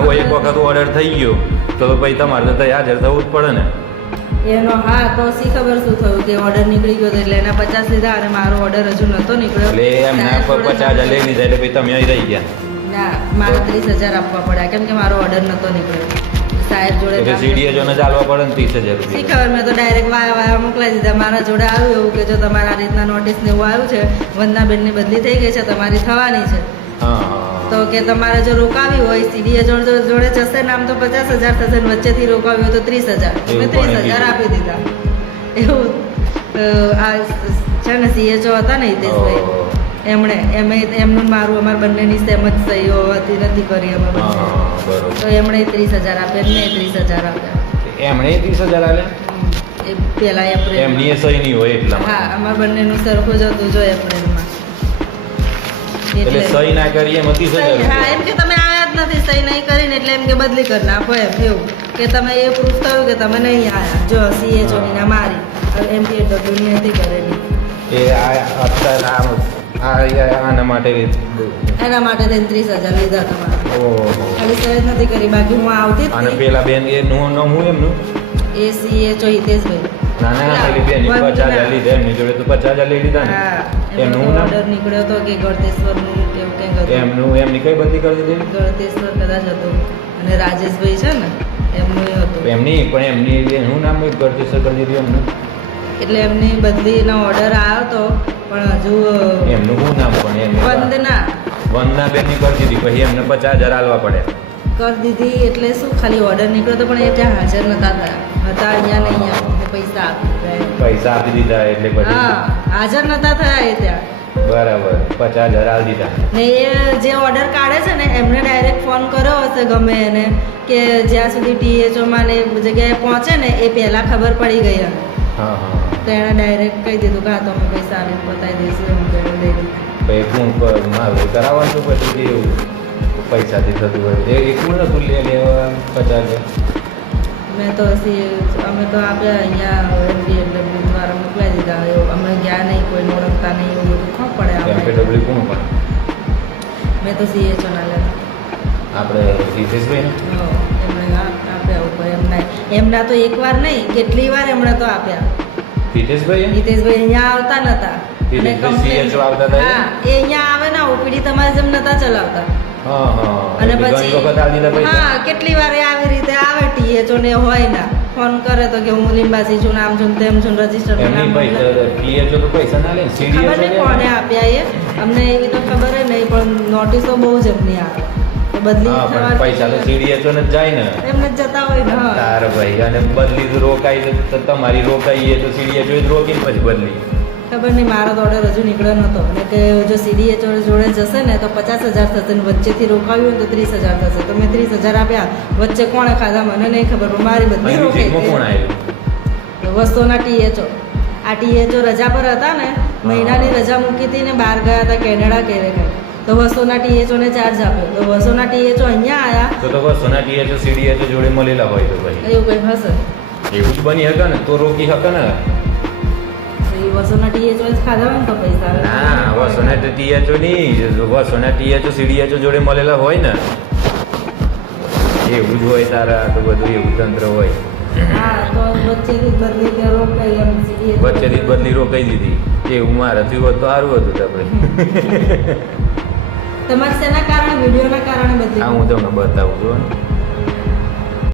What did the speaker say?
અને એક વખત ઓર્ડર થઈ ગયો તો પછી તમારે તો ત્યાં હાજર થવું જ પડે ને. એનો હા તો શી ખબર શું થયું કે ઓર્ડર નીકળી ગયો એટલે એના 50 લીધા અને મારો ઓર્ડર હજુ નતો નીકળ્યો એટલે એમના 50,000 લઈ લીધા એટલે પછી તમે અહીં રહી ગયા. ના મારે 30,000 આપવા પડ્યા કેમ કે મારો ઓર્ડર નતો નીકળ્યો. સાહેબ જોડે એટલે સીડીએ જોને ચાલવા પડે ને 30,000 શી રૂપિયા. ખબર મેં તો ડાયરેક્ટ વાયા મોકલાવી દીધા. મારા જોડે આવ્યું એવું કે જો તમારા આ રીતના નોટિસ ને એવું આવ્યું છે, વંદનાબેનની બદલી થઈ ગઈ છે, તમારી થવાની છે. હા તો કે તમારે જો રોકાવી હોય સીડીએ જોડે જશે ને આમ તો 50,000 થશે ને વચ્ચેથી રોકાવી હોય તો 30,000. મેં 30,000 આપી દીધા. એવું આ છે ને CHO હતા ને હિતેશભાઈ એમનું ને મારું અમારા બંનેની સેમ જ સહીઓ હતી નથી કરી અમે બંને. બરોબર. તો એમણે 30,000 આપ્યા ને 30,000 આપ્યા. એમણે 30,000 આલે એ પહેલા એપ્રિલ એમની એ સહી નહીં હોય એટલા. હા અમારા બંનેનું સરખું જ હતું જો એપ્રિલમાં. એટલે સહી ના કરી એમ 30,000 હા એમ કે તમે આયા જ નથી સહી નહીં કરીને એટલે એમ કે બદલી કરી નાખો એમ એવું કે તમે એ પ્રૂફ થયું કે તમે નહીં આયા જો CHO ની ના મારી MPW ની નથી કરેલી એ અત્યારે આના માટે એના માટે તેને 30,000 લીધા તમારા. ઓહો. ખાલી સહી નથી કરી બાકી હું આવતી જ અને હતી. પેલા બેન એ નું એમનું એ CHO હિતેશભાઈ ના ના પેલી બેન 50,000 લીધા એમની જોડે તો 50,000 લઈ લીધા ને. હા એમનું એમનો નામ? ઓર્ડર નીકળ્યો હતો કે ગળતેશ્વરનું કેવું કંઈક હતું. એમની કઈ બદલી કરી દીધી ગળતેશ્વર કદાચ હતું અને રાજેશભાઈ છે ને એમનું એ હતું. એમની પણ એમની એનું નામ ગળતેશ્વર કરી દીધું એમનું. એટલે એમની બદલીનો ઓર્ડર આવ્યો હતો પણ હજુ એમનું શું નામ પણ એમનું વંદના વંદના બેનની કરી દીધી પછી એમને 50,000 આલવા પડે. કરી દીધી એટલે શું ખાલી ઓર્ડર નીકળ્યો તો પણ એ ત્યાં હાજર નતા થયા હતા અહીંયા ને અહીંયા પૈસા આપી દીધા. પૈસા આપી દીધા એટલે પછી હા હાજર નતા થયા એ ત્યાં. બરાબર 50,000 આલી દીધા. ને એ જે ઓર્ડર કાઢે છે ને એમને ડાયરેક્ટ ફોન કર્યો હશે ગમે એને કે જ્યાં સુધી THO માં ને એ જગ્યાએ પહોંચે ને એ પહેલાં ખબર પડી ગઈ એને. હા હા તો એણે ડાયરેક્ટ કહી દીધું કે હા તો અમે પૈસા આવીને પતાવી દઈશું એમ કરીને દઈ દીધા. પછી કોણ મારું કરાવવાનું પછી કે એવું પૈસાથી થતું હોય એ કોણ નતું લેવા 50,000. મેં તો અમે તો આપ્યા અહીંયા MPW દ્વારા મોકલાવી દીધા એવું અમે ગયા નહીં કોઈને ઓળખતા નહીં એવું બધું ખબર પડે આપણે. MPW કોણ પણ મેં તો CHO ના લેતા. આપણે હિતેશભાઈ ને એમણે આપ્યા ઉપર એમના તો એકવાર નહીં કેટલી વાર એમણે તો આપ્યા. હિતેશભાઈ હિતેશભાઈ અહીંયા આવતા નતા. અને હિતેશભાઈ CHO આવતા હતા હા એ અહીંયા આવે ને OPD તમારી જેમ નતા ચલાવતા. હા હા અને એટલે ઘણી પછી વખત આલી દીધા પૈસા. હા કેટલી વાર એ આવી રીતે આવે THO ને હોય ના ફોન કરે તો કે હું લીંબાસી છું નામ છું તેમ છું રજીસ્ટર એમની પૈસા THO તો પૈસા ના લે સીડીએ ખબર નહીં કોને આપ્યા એ અમને એવી તો ખબર જ નહીં પણ નોટિસો બહુ જ એમની આવે તો બદલી હા પણ થવાની પૈસા તો સીડીએ તો ને જ જાય ને એમને જ જતા હોય ને હા. તાર ભાઈ અને બદલી તો રોકાઈ તો તમારી રોકાઈએ તો સીડીએ જોઈ રોકીને પછી બદલી. ખબર નહીં મારો તો ઓર્ડર હજુ નીકળ્યો નહોતો એટલે કે જો CDHO જોડે જશે ને તો 50,000 થશે ને વચ્ચેથી રોકાવ્યું હોય તો 30,000 થશે તો મેં 30,000 આપ્યા વચ્ચે કોણે ખાધા મને નહીં ખબર પણ મારી બધી અહીં રોકાઈ મ્યુઝિકમાં કોણ ગઈ. આવ્યું વસ્તુના THO આ THO રજા પર હતા ને મહિનાની રજા મૂકી હતી ને બહાર ગયા હતા કેનેડા કે તો વસ્તુના THO ને ચાર્જ આપ્યો તો વસ્તુના THO અહીંયા આવ્યા તો સોના THO સીડીએ તો જોડે મળેલા હોય તો ભાઈ એવું કંઈ હશે એવું જ બની શકે ને તો રોકી શકે ને. એ વસ્તુના THO જ ખાધા હોય ને તો પૈસા આવે. ના વસોના THO નહીં વસોના THO સીડીએચઓ જોડે મળેલા હોય ને એવું જ હોય તારા તો બધું એવું તંત્ર હોય. હા તો વચ્ચેથી બદલી કે રોકાઈ એમ CDHO વચ્ચેથી બદલી રોકાઈ દીધી એવું મારાથી હોત તો સારું હતું આપણે. તમારે શેના કારણે વિડીયોના કારણે બદલી હા હું તમને બતાવું છું.